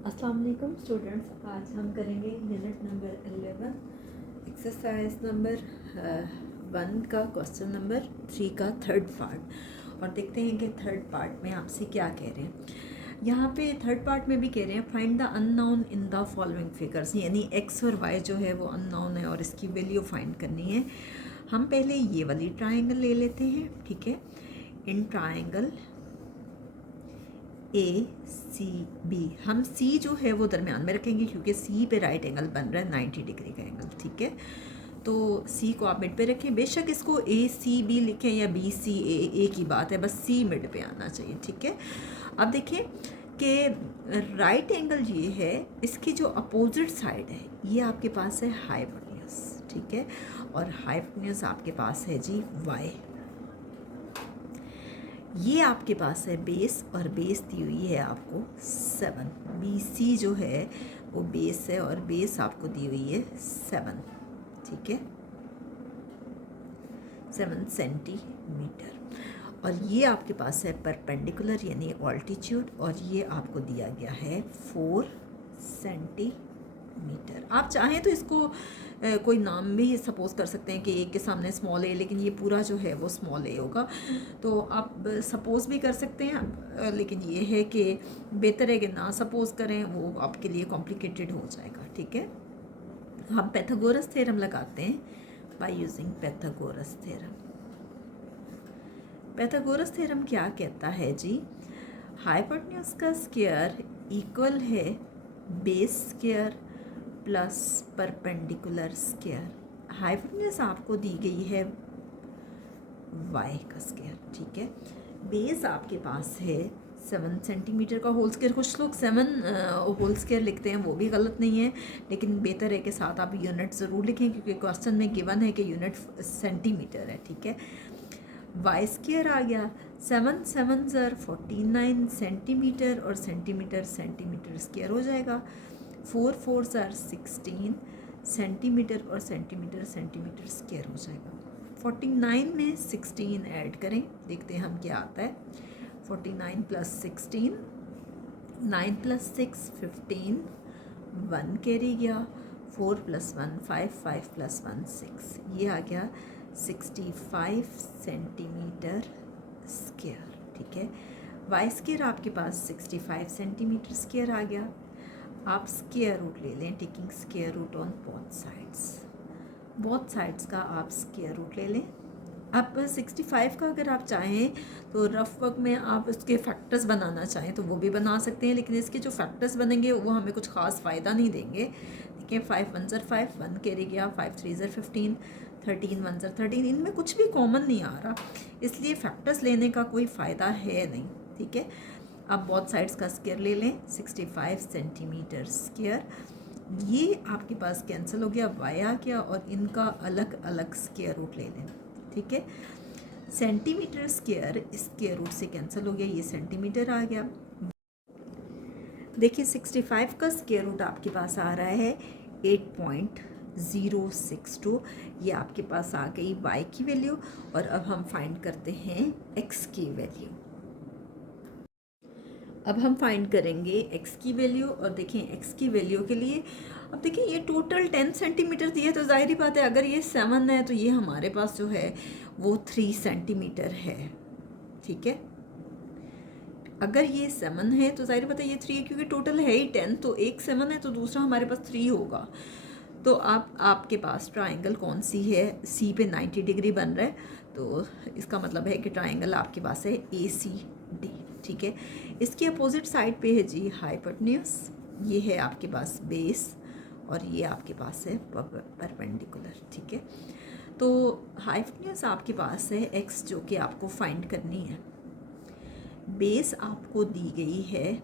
अस्सलाम वालेकुम स्टूडेंट्स, आज हम करेंगे यूनिट नंबर 11 एक्सरसाइज नंबर 1 का क्वेश्चन नंबर 3 का थर्ड पार्ट। और देखते हैं कि थर्ड पार्ट में आपसे क्या कह रहे हैं। यहाँ पे थर्ड पार्ट में भी कह रहे हैं find the unknown in the following figures, यानी एक्स और वाई जो है वो अननोन है और इसकी वैल्यू फाइंड करनी है। हम पहले ये वाली ट्राइंगल ले लेते हैं, ठीक है। In triangle A C B, हम सी जो है वो दरमियान में रखेंगे क्योंकि सी पे राइट एंगल बन रहा है 90 डिग्री का एंगल, ठीक है। तो सी को आप मिड पे रखें, बेशक इसको ए सी बी लिखें या बी सी ए की बात है, बस सी मिड पे आना चाहिए, ठीक है। अब देखें कि राइट एंगल ये है, इसकी जो अपोजिट साइड है ये आपके पास है हाइपोटेन्यूज, ठीक है। और हाइपोटेन्यूज आपके पास है जी वाई। ये आपके पास है बेस, और बेस दी हुई है आपको 7। बी सी जो है वो बेस है और बेस आपको दी हुई है 7, ठीक है, 7 सेंटीमीटर। और ये आपके पास है परपेंडिकुलर यानी ऑल्टीट्यूड, और ये आपको दिया गया है 4 सेंटीमीटर। आप चाहें तो इसको कोई नाम भी सपोज कर सकते हैं कि एक के सामने स्मॉल ए, लेकिन ये पूरा जो है वो स्मॉल ए होगा, तो आप सपोज भी कर सकते हैं, लेकिन ये है कि बेहतर है कि ना सपोज करें, वो आपके लिए कॉम्प्लिकेटेड हो जाएगा, ठीक है। हम पैथागोरस थ्योरम लगाते हैं bye using Pythagoras theorem. Pythagoras theorem क्या कहता है जी, हाइपोटेन्यूज का स्क्वायर इक्वल है base square plus perpendicular square. Hypotenuse आपको दी गई है वाई का स्क्वायर, ठीक है। बेस आपके पास है 7 सेंटीमीटर का होल स्क्वायर। कुछ लोग 7 होल स्क्वायर लिखते हैं, वो भी गलत नहीं है, लेकिन बेहतर है कि साथ आप यूनिट ज़रूर लिखें क्योंकि क्वेश्चन में गिवन है कि यूनिट सेंटीमीटर है, ठीक है। वाई स्क्वायर आ गया 7 7 ज़र 49 सेंटीमीटर, और सेंटीमीटर सेंटीमीटर स्क्वायर हो जाएगा। 4 4 ज़र 16 सेंटीमीटर, और सेंटीमीटर सेंटीमीटर स्क्वायर हो जाएगा। 49 में 16 ऐड करें, देखते हैं हम क्या आता है। 49 प्लस 16, 9 प्लस 6 15, 1 कैरी गया, 4 प्लस 1 5, 5 प्लस 1 6, ये आ गया 65 सेंटीमीटर स्क्वायर, ठीक है। वाई स्क्वायर आपके पास 65 सेंटीमीटर स्क्वायर आ गया। आप स्क्वायर रूट ले लें, taking square root on both sides का आप स्क्वायर रूट ले लें। अब 65 का अगर आप चाहें तो रफ वर्क में आप उसके फैक्टर्स बनाना चाहें तो वो भी बना सकते हैं, लेकिन इसके जो फैक्टर्स बनेंगे वो हमें कुछ खास फ़ायदा नहीं देंगे, ठीक है। 5 1 ज़र 5, 1 कैरी गया, 5 3 ज़र 15, 13 1 ज़र 13, इनमें कुछ भी कॉमन नहीं आ रहा, इसलिए फैक्टर्स लेने का कोई फ़ायदा है नहीं, ठीक है। अब बोथ साइड्स का स्क्वायर ले लें, 65 सेंटीमीटर स्क्वायर, ये आपके पास कैंसिल हो गया, वाई आ गया, और इनका अलग अलग स्क्वायर रूट ले लें, ठीक है। सेंटीमीटर स्क्वायर स्क्वायर रूट से कैंसिल हो गया, ये सेंटीमीटर आ गया। देखिए 65 का स्क्वायर रूट आपके पास आ रहा है 8.062, ये आपके पास आ गई y की वैल्यू। और अब हम फाइंड करते हैं x की वैल्यू। अब हम फाइंड करेंगे x की वैल्यू, और देखें x की वैल्यू के लिए, अब देखिए ये टोटल 10 सेंटीमीटर दी है, तो जाहिर बात है अगर ये 7 है तो ये हमारे पास जो है वो 3 सेंटीमीटर है, ठीक है। अगर ये 7 है तो जाहिर बात है ये 3 है, क्योंकि टोटल है ही 10, तो एक 7 है तो दूसरा हमारे पास 3 होगा। तो आपके पास ट्राइंगल कौन सी है, सी पे 90 डिग्री बन रहा है, तो इसका मतलब है कि ट्राइंगल आपके पास है ए सी डी, ठीक है। इसकी अपोजिट साइड पे है जी हाइपोटेन्यूज, ये है आपके पास बेस, और ये आपके पास है परपेंडिकुलर, ठीक है। तो हाइपोटेन्यूज आपके पास है एक्स, जो कि आपको फाइंड करनी है। बेस आपको दी गई है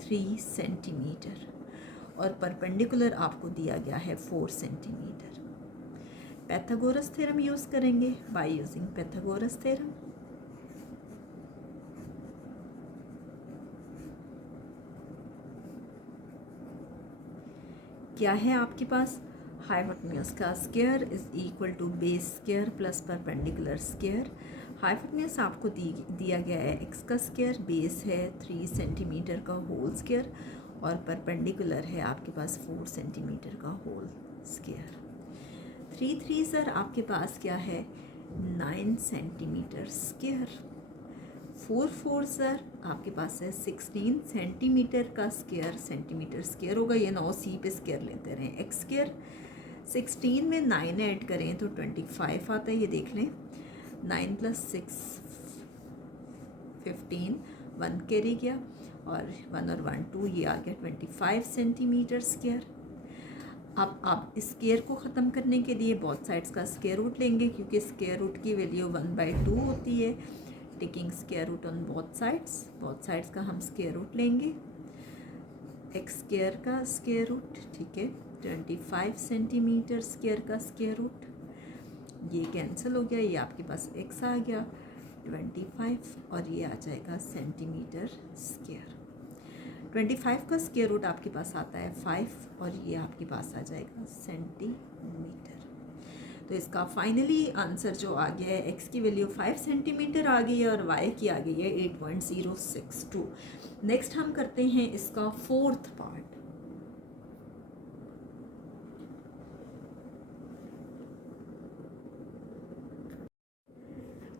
3 सेंटीमीटर, और परपेंडिकुलर आपको दिया गया है 4 सेंटीमीटर। पैथागोरस थ्योरम यूज़ करेंगे बाय यूजिंग पैथागोरस थ्योरम। क्या है आपके पास, हाइपोटेन्यूज का square is equal to base square plus perpendicular square. Hypotenuse आपको दिया गया है एक्स का स्क्वायर, बेस है 3 सेंटीमीटर का होल स्क्वायर, और परपेंडिकुलर है आपके पास 4 सेंटीमीटर का होल स्क्वायर। 3 3 सर आपके पास क्या है 9 सेंटीमीटर स्क्वायर। 4 4 सर आपके पास है 16 सेंटीमीटर का स्क्वायर, सेंटीमीटर स्क्वायर होगा, ये 9 सी पे स्क्वायर लेते रहें, एक्स स्क्वायर। 16 में 9 ऐड करें तो 25 आता है, ये देख लें। 9 + 6 15, 1 कैरी गया और 1 और 1 2, ये आ गया 25 सेंटीमीटर स्क्वायर। अब आप स्क्वायर को ख़त्म करने के लिए बोथ साइड्स का स्क्वायर रूट लेंगे, क्योंकि स्क्वायर रूट की वैल्यू 1/2 होती है। Taking square root on both sides का हम स्क्वायर रूट लेंगे। एक्स स्क्वायर का स्क्वायर रूट, ठीक है, 25 सेंटीमीटर स्क्वायर का स्क्वायर रूट, ये कैंसिल हो गया, ये आपके पास एक्स आ गया 25 और ये आ जाएगा सेंटीमीटर स्क्वायर। 25 का स्क्वायर रूट आपके पास आता है 5 और ये आपके पास आ जाएगा सेंटीमीटर। तो इसका फाइनली आंसर जो आ गया है, एक्स की वैल्यू 5 सेंटीमीटर आ गई है और वाई की आ गई है 8.062। नेक्स्ट हम करते हैं इसका फोर्थ पार्ट।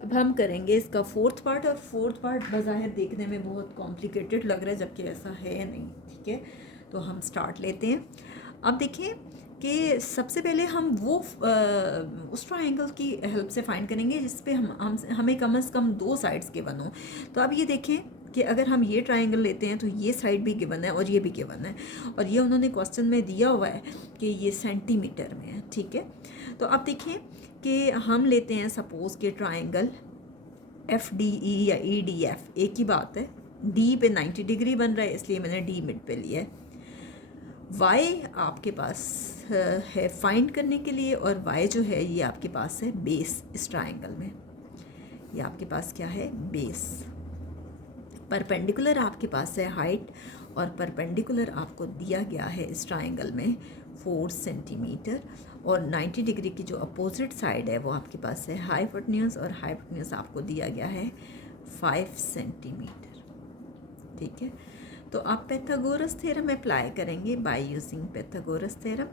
अब हम करेंगे इसका फोर्थ पार्ट, और फोर्थ पार्ट बज़ाहिर देखने में बहुत कॉम्प्लिकेटेड लग रहा है, जबकि ऐसा है नहीं, ठीक है। तो हम स्टार्ट लेते हैं। अब देखिए कि सबसे पहले हम वो उस ट्रायंगल की हेल्प से फाइंड करेंगे जिस पे हमें कम से कम 2 साइड्स गिवन हो। तो अब ये देखें कि अगर हम ये ट्रायंगल लेते हैं तो ये साइड भी गिवन है और ये भी गिवन है, और ये उन्होंने क्वेश्चन में दिया हुआ है कि ये सेंटीमीटर में है, ठीक है। तो अब देखिए कि हम लेते हैं सपोज़ कि ट्रायंगल FDE या EDF, एक ही बात है, D पे 90 डिग्री बन रहा है इसलिए मैंने D मिड पे लिया है। Y आपके पास है फाइंड करने के लिए, और Y जो है ये आपके पास है बेस इस ट्रायंगल में, ये आपके पास क्या है बेस। परपेंडिकुलर आपके पास है हाइट, और परपेंडिकुलर आपको दिया गया है इस ट्रायंगल में 4 सेंटीमीटर, और 90 डिग्री की जो अपोजिट साइड है वो आपके पास है हाइपोटेन्यूज, और हाइपोटेन्यूज आपको दिया गया है 5 सेंटीमीटर, ठीक है। तो आप पाइथागोरस थ्योरम अप्लाई करेंगे by using Pythagoras theorem.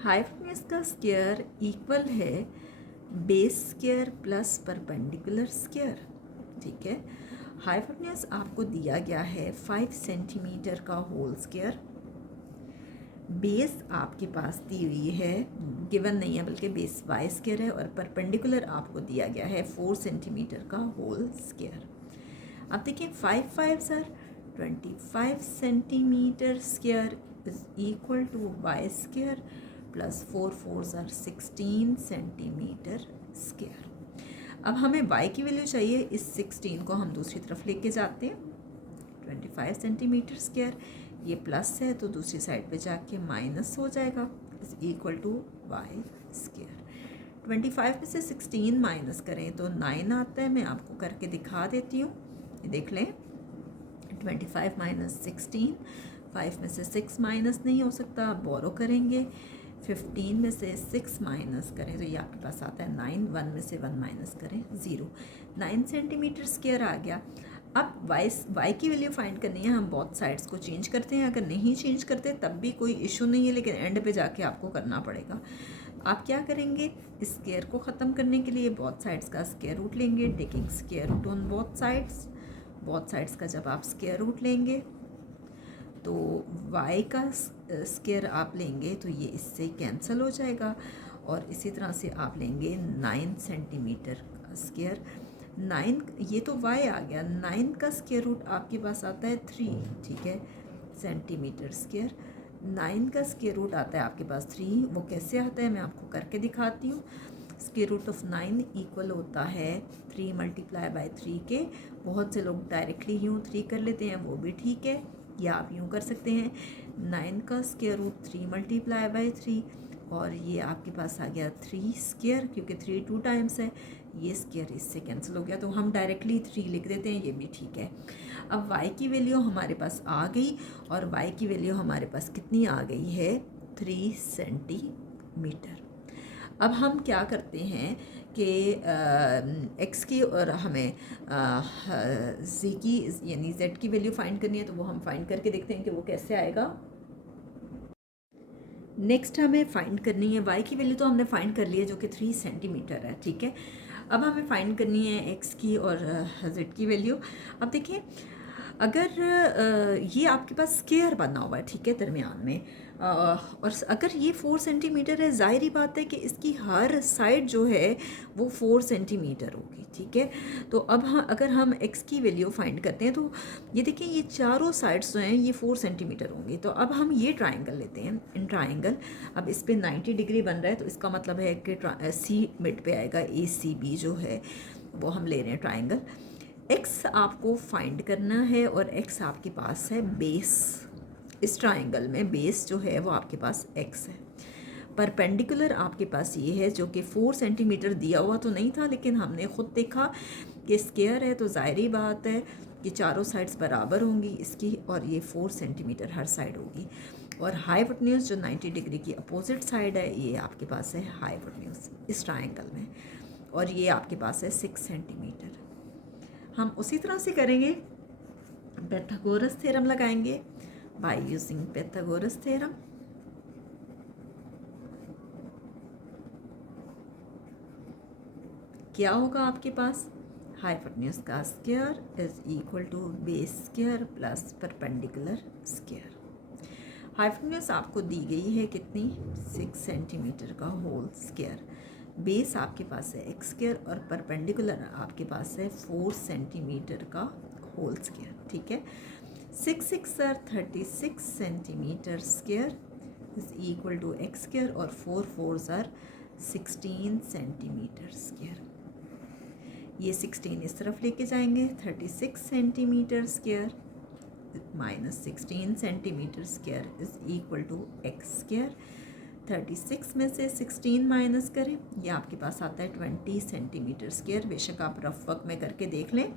Hypotenuse का स्क्वायर इक्वल है base square plus perpendicular square, ठीक है। हाइपोटेन्यूज आपको दिया गया है 5 सेंटीमीटर का होल स्क्वायर। बेस आपके पास दी हुई है, गिवन नहीं है बल्कि बेस वाई स्क्वायर है, और परपेंडिकुलर आपको दिया गया है 4 सेंटीमीटर का होल स्क्वायर। अब देखिए 5 5 सर 25 centimetre square is equal to Y square plus 4 4 सर 16 सेंटीमीटर स्क्वायर। अब हमें y की वैल्यू चाहिए, इस 16 को हम दूसरी तरफ लेके जाते हैं। 25 सेंटीमीटर स्क्वायर, ये प्लस है तो दूसरी साइड पे जाके माइनस हो जाएगा, is equal to Y square. 25 में से 16 माइनस करें तो 9 आता है, मैं आपको करके दिखा देती हूँ, ये देख लें। 25 माइनस 16, 5 में से 6 माइनस नहीं हो सकता, आप बोरो करेंगे। 15 में से 6 माइनस करें तो ये आपके पास आता है 9, 1 में से 1 माइनस करें 0, 9 सेंटीमीटर स्क्वायर आ गया। अब y की वैल्यू फाइंड करनी है, हम बोथ साइड्स को चेंज करते हैं, अगर नहीं चेंज करते तब भी कोई इशू नहीं है, लेकिन एंड पे जाके आपको करना पड़ेगा। आप क्या करेंगे, स्क्वायर को ख़त्म करने के लिए बोथ साइड्स का स्क्वायर रूट लेंगे, taking square root on both sides का जब आप स्क्वायर रूट लेंगे तो y का स्क्वायर आप लेंगे तो ये इससे कैंसिल हो जाएगा, और इसी तरह से आप लेंगे 9 सेंटीमीटर का स्क्वायर। 9 ये तो y आ गया, 9 का स्क्वायर रूट आपके पास आता है 3, ठीक है, सेंटीमीटर स्क्वायर। 9 का स्क्वायर रूट आता है आपके पास 3, वो कैसे आता है मैं आपको करके दिखाती हूँ। स्क्वायर रूट ऑफ 9 इक्वल होता है 3 × 3 के। बहुत से लोग डायरेक्टली यूँ 3 कर लेते हैं, वो भी ठीक है, या आप यूँ कर सकते हैं 9 का स्क्वायर रूट 3 × 3, और ये आपके पास आ गया 3 स्क्वायर, क्योंकि 3 2 टाइम्स है, ये स्क्वायर इससे कैंसिल हो गया, तो हम डायरेक्टली 3 लिख देते हैं, ये भी ठीक है। अब y की वैल्यू हमारे पास आ गई, और y की वैल्यू हमारे पास कितनी आ गई है 3 सेंटीमीटर। अब हम क्या करते हैं कि एक्स की और हमें जी की यानी जेड की वैल्यू फाइंड करनी है, तो वो हम फाइंड करके देखते हैं कि वो कैसे आएगा। नेक्स्ट हमें फाइंड करनी है वाई की वैल्यू, तो हमने फाइंड कर ली है जो कि 3 सेंटीमीटर है, ठीक है। अब हमें फाइंड करनी है एक्स की और जेड की वैल्यू। अब देखिए अगर ये आपके पास स्केयर बना हुआ है, ठीक है, दरमियान में, और अगर ये 4 सेंटीमीटर है, ज़ाहिर ही बात है कि इसकी हर साइड जो है वो 4 सेंटीमीटर होगी, ठीक है। तो अब अगर हम एक्स की वैल्यू फाइंड करते हैं, तो ये देखिए ये चारों साइड्स जो हैं ये 4 सेंटीमीटर होंगी। तो अब हम ये ट्राइंगल लेते हैं, इन ट्राइंगल, अब इस पर 90 डिग्री बन रहा है, तो इसका मतलब है कि सी मिड पे आएगा, ए सी बी जो है वो हम ले रहे हैं ट्राइंगल। एक्स आपको फाइंड करना है और एक्स आपके पास है बेस। इस ट्राइंगल में बेस जो है वो आपके पास एक्स है। परपेंडिकुलर आपके पास ये है जो कि 4 सेंटीमीटर दिया हुआ तो नहीं था, लेकिन हमने ख़ुद देखा कि स्क्वायर है तो ज़ाहिरी बात है कि चारों साइड्स बराबर होंगी इसकी, और ये 4 सेंटीमीटर हर साइड होगी। और हाइपोटेन्यूज जो 90 डिग्री की अपोजिट साइड है, ये आपके पास है हाइपोटेन्यूज इस ट्राइंगल में, और ये आपके पास है 6 सेंटीमीटर। हम उसी तरह से करेंगे, पाइथागोरस थ्योरम लगाएंगे बाय यूजिंग पाइथागोरस थ्योरम। क्या होगा आपके पास, हाइपोटेन्यूज का square is equal to base square plus perpendicular square. Hypotenuse आपको दी गई है कितनी, 6 सेंटीमीटर का होल स्क्वायर। बेस आपके पास है एक्स स्क्वायर और परपेंडिकुलर आपके पास है 4 सेंटीमीटर का होल स्क्वायर, ठीक है। 6 6 are 36 centimetre square is equal to X square, और 4 4 आर 16 सेंटीमीटर स्क्वायर। ये 16 इस तरफ लेके जाएंगे, 36 centimetre square minus 16 centimetre square is equal to X square. 36 में से 16 माइनस करें, ये आपके पास आता है 20 सेंटीमीटर स्क्वायर। बेशक आप रफ वर्क में करके देख लें।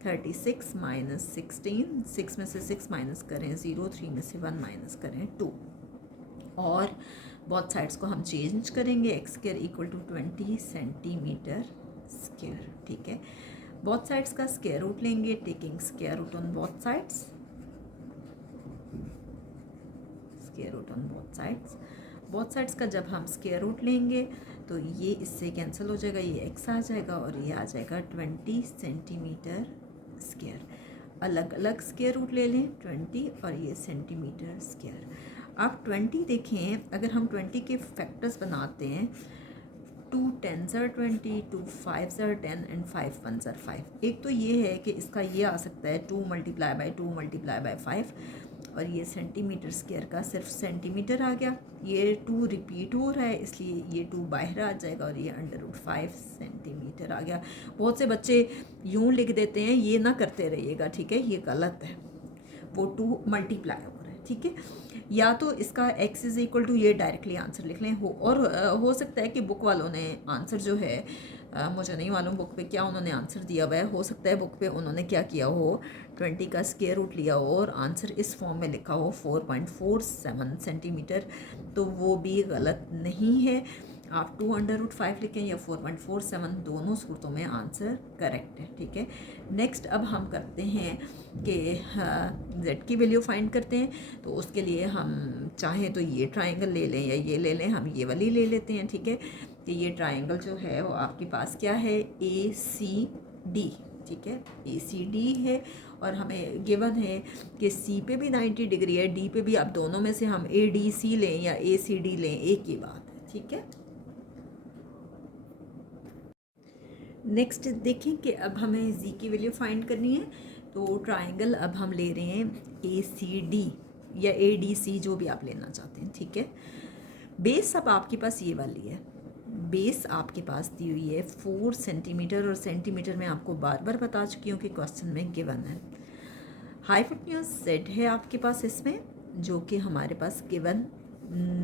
36 माइनस 16, 6 में से 6 माइनस करें 0, 3 में से 1 माइनस करें 2, और बहुत साइड्स को हम चेंज करेंगे, x square equal to 20 centimetre square, ठीक है। बहुत साइड्स का स्क्वायर रूट लेंगे, taking square root on both sides, square root on both sides. Both sides का जब हम स्क्वायर रूट लेंगे तो ये इससे कैंसिल हो जाएगा, ये एक्स आ जाएगा और ये आ जाएगा 20 सेंटीमीटर स्क्वायर। अलग अलग स्क्वायर रूट ले लें 20 और ये सेंटीमीटर स्क्वायर। आप 20 देखें, अगर हम 20 के फैक्टर्स बनाते हैं, 2 10s are 20, 2 5s are 10 and 5 1s are 5। एक तो ये है कि इसका ये आ सकता है 2 मल्टीप्लाई बाई 2 मल्टीप्लाई बाई 5, और ये सेंटीमीटर स्क्वायर का सिर्फ सेंटीमीटर आ गया। ये 2 रिपीट हो रहा है इसलिए ये 2 बाहर आ जाएगा और ये √5 सेंटीमीटर आ गया। बहुत से बच्चे यूँ लिख देते हैं, ये ना करते रहिएगा, ठीक है, ये गलत है, वो 2 मल्टीप्लाई हो रहा है, ठीक है। या तो इसका x इज़ इक्वल टू ये डायरेक्टली आंसर लिख लें, हो सकता है कि बुक वालों ने आंसर जो है, मुझे नहीं मालूम बुक पे क्या उन्होंने आंसर दिया हुआ है, हो सकता है बुक पे उन्होंने क्या किया हो, 20 का स्क्वायर रूट लिया हो और आंसर इस फॉर्म में लिखा हो 4.47 सेंटीमीटर, तो वो भी गलत नहीं है। आप 2√5 लिखें या 4.47, दोनों सूरतों में आंसर करेक्ट है, ठीक है। नेक्स्ट अब हम करते हैं कि जेड की वैल्यू फाइंड करते हैं, तो उसके लिए हम चाहें तो ये ट्राइंगल ले लें या ये ले लें, हम ये वाली ले लेते हैं, ठीक है। तो ये ट्राइंगल जो है वो आपके पास क्या है, ACD, ठीक है, ACD है, और हमें गिवन है कि C पे भी 90 डिग्री है, D पे भी, आप दोनों में से हम ADC लें या ACD लें, एक ही बात है, ठीक है। नेक्स्ट देखें कि अब हमें जी की वैल्यू फाइंड करनी है, तो ट्राइंगल अब हम ले रहे हैं ACD या ADC, जो भी आप लेना चाहते हैं, ठीक है। बेस अब आपके पास ये वाली है, बेस आपके पास दी हुई है 4 सेंटीमीटर, और सेंटीमीटर में आपको बार बार बता चुकी हूँ कि क्वेश्चन में गिवन है। हाइपोटेन्यूज Z है आपके पास इसमें, जो कि हमारे पास गिवन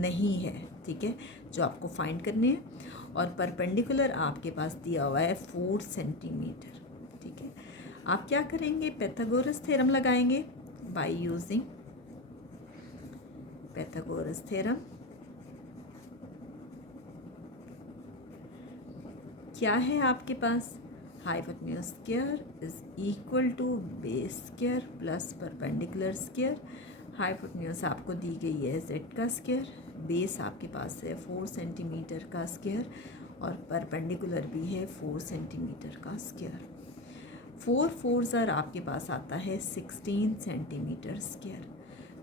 नहीं है, ठीक है, जो आपको फाइंड करने हैं, और परपेंडिकुलर आपके पास दिया हुआ है 4 सेंटीमीटर, ठीक है। आप क्या करेंगे, पाइथागोरस थ्योरम लगाएंगे बाय यूजिंग पाइथागोरस थ्योरम। क्या है आपके पास, hypotenuse square is equal to base square plus perpendicular square. Hypotenuse आपको दी गई है z का स्क्वायर, बेस आपके पास है 4 सेंटीमीटर का स्क्वायर और परपेंडिकुलर भी है 4 सेंटीमीटर का स्क्वायर। 4 4 ज़र आपके पास आता है 16 सेंटीमीटर स्क्वायर।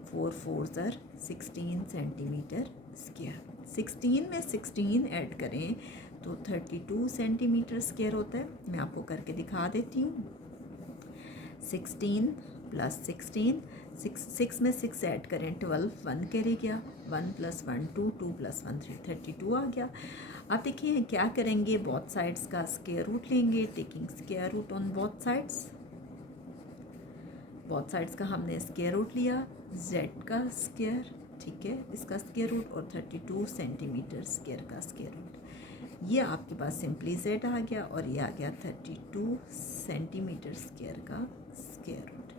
4 4 ज़र 16 सेंटीमीटर स्क्वायर। 16 में 16 ऐड करें तो 32 सेंटीमीटर स्क्वायर होता है। मैं आपको करके दिखा देती हूँ। 16 प्लस 16, 6 में 6 ऐड करें 12, 1 कैरी गया, 1 प्लस 1 2, 2 प्लस 1 3, 32 आ गया। अब देखिए क्या करेंगे, बोथ साइड्स का स्क्वायर रूट लेंगे, taking square root on both sides. Both sides का हमने स्क्वायर रूट लिया, z का स्क्वायर, ठीक है, इसका स्क्वायर रूट और 32 सेंटीमीटर स्क्वायर का स्क्वायर रूट। ये आपके पास सिंपली z आ गया और ये आ गया 32 सेंटीमीटर स्क्वायर का स्क्वायर रूट।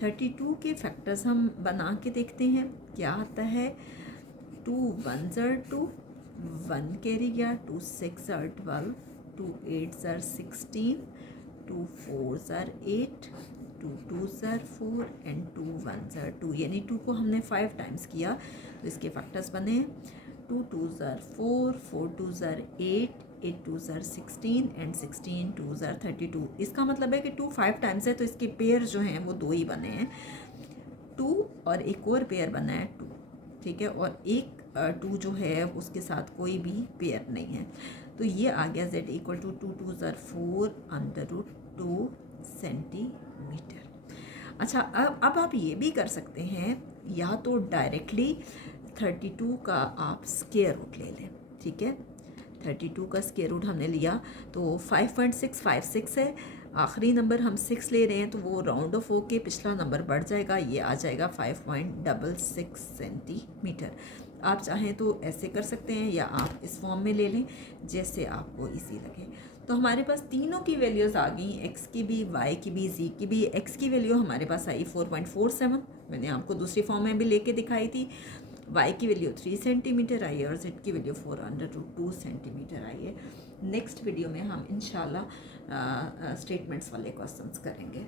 32 के फैक्टर्स हम बना के देखते हैं क्या आता है। 2 1 ज़र 2, 1 कैरी गया, 2 6 ज़र 12, 2 8 ज़र 16, 2 4 ज़र 8, 2 2 ज़र 4 एंड 2 1 ज़र 2। यानी 2 को हमने 5 टाइम्स किया तो इसके फैक्टर्स बने 2 2 ज़र 4, 4 2 ज़र 8, 8 2 ज़र 16 एंड 16 2 ज़र 32। इसका मतलब है कि 2 5 टाइम्स है तो इसके पेयर जो हैं वो 2 ही बने हैं। 2 और एक और पेयर बना है 2, ठीक है, और एक 2 जो है उसके साथ कोई भी पेयर नहीं है। तो ये आ गया z इक्वल टू 2 2 ज़र 4 अंडर रूट 2 सेंटीमीटर। अच्छा, अब आप ये भी कर सकते हैं, या तो डायरेक्टली 32 का आप स्क्वायर रूट ले लें, ठीक है। 32 का स्क्वायर रूट हमने लिया तो 5.656 है, आखिरी नंबर हम 6 ले रहे हैं तो वो राउंड ऑफ होके पिछला नंबर बढ़ जाएगा, ये आ जाएगा 5.66 सेंटीमीटर। आप चाहें तो ऐसे कर सकते हैं या आप इस फॉर्म में ले लें जैसे आपको इजी लगे। तो हमारे पास तीनों की वैल्यूज़ आ गई, x की भी, y की भी, z की भी। x की वैल्यू हमारे पास आई 4.47, मैंने आपको दूसरी फॉर्म में भी लेके दिखाई थी। y की वैल्यू 3 सेंटीमीटर आई है और z की वैल्यू 4/2 सेंटीमीटर आई है। नेक्स्ट वीडियो में हम इंशाल्लाह स्टेटमेंट्स वाले क्वेश्चंस करेंगे।